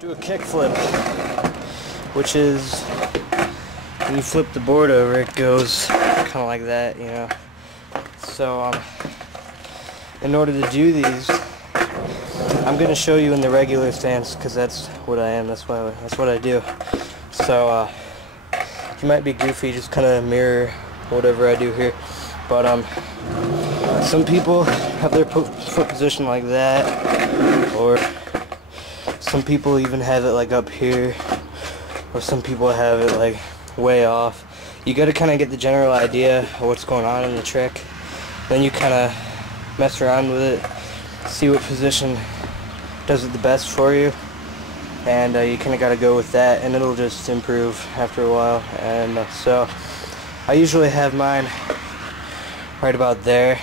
Do a kickflip, which is when you flip the board over, it goes kind of like that, you know. So in order to do these, I'm going to show you in the regular stance because that's what I am. That's what I do. So you might be goofy, just kind of mirror whatever I do here. But some people have their foot position like that, or some people even have it like up here, or some people have it like way off. You got to kind of get the general idea of what's going on in the trick. Then you kind of mess around with it, see what position does it the best for you, and you kind of got to go with that, and it'll just improve after a while. And so I usually have mine right about there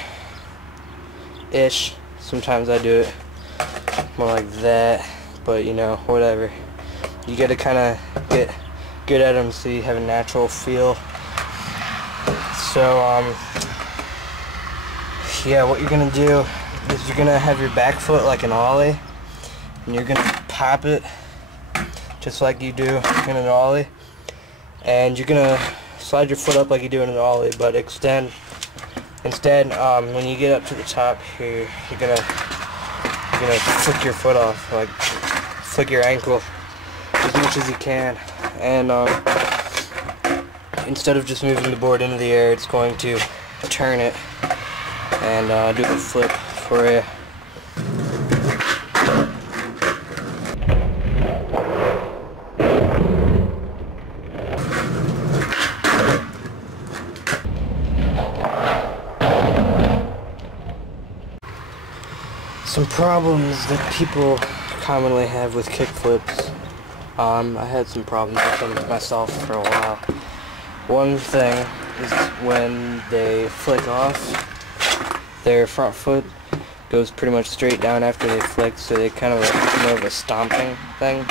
ish. Sometimes I do it more like that, but you know, whatever. You got to kind of get good at them so you have a natural feel. So yeah, what you're gonna do is you're gonna have your back foot like an ollie, and you're gonna pop it just like you do in an ollie, and you're gonna slide your foot up like you do in an ollie, but instead when you get up to the top here, you're gonna flick your foot off, like flick your ankle as much as you can, and instead of just moving the board into the air, it's going to turn it and do a flip for you. Some problems that people commonly have with kickflips. I had some problems with them myself for a while. One thing is when they flick off, their front foot goes pretty much straight down after they flick, so they kind of like more of a stomping thing.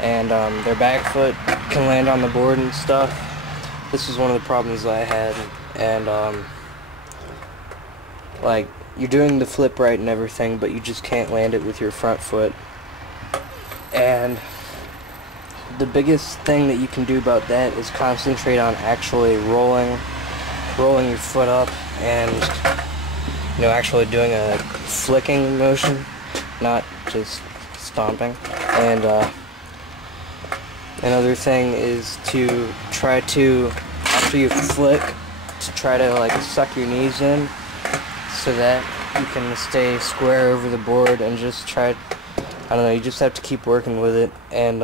And their back foot can land on the board and stuff. This is one of the problems I had, and like, you're doing the flip right and everything, but you just can't land it with your front foot. And the biggest thing that you can do about that is concentrate on actually rolling your foot up, and you know, actually doing a flicking motion, not just stomping. And another thing is to try to, after you flick, to try to like suck your knees in so that you can stay square over the board, and just try, I don't know, you just have to keep working with it. And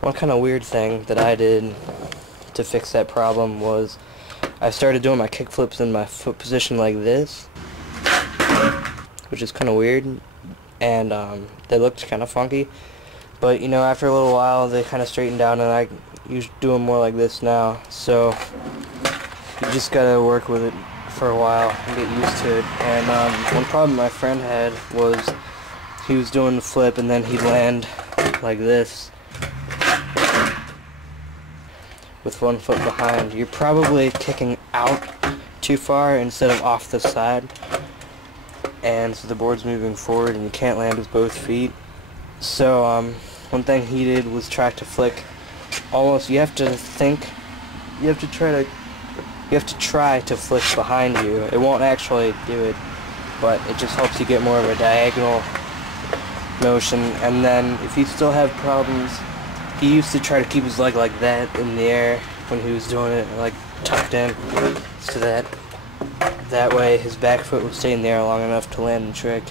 one kind of weird thing that I did to fix that problem was I started doing my kickflips in my foot position like this, which is kind of weird, and they looked kind of funky. But you know, after a little while, they kind of straightened down, and I usually do them more like this now. So you just gotta work with it for a while and get used to it. And one problem my friend had was he was doing the flip, and then he'd land like this with one foot behind. You're probably kicking out too far instead of off the side, and so the board's moving forward and you can't land with both feet. So one thing he did was try to flick almost, you have to try to flick behind you. It won't actually do it, but it just helps you get more of a diagonal motion. And then if you still have problems, he used to try to keep his leg like that in the air when he was doing it, like tucked in, so that way his back foot would stay in the air long enough to land the trick.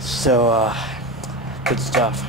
So good stuff.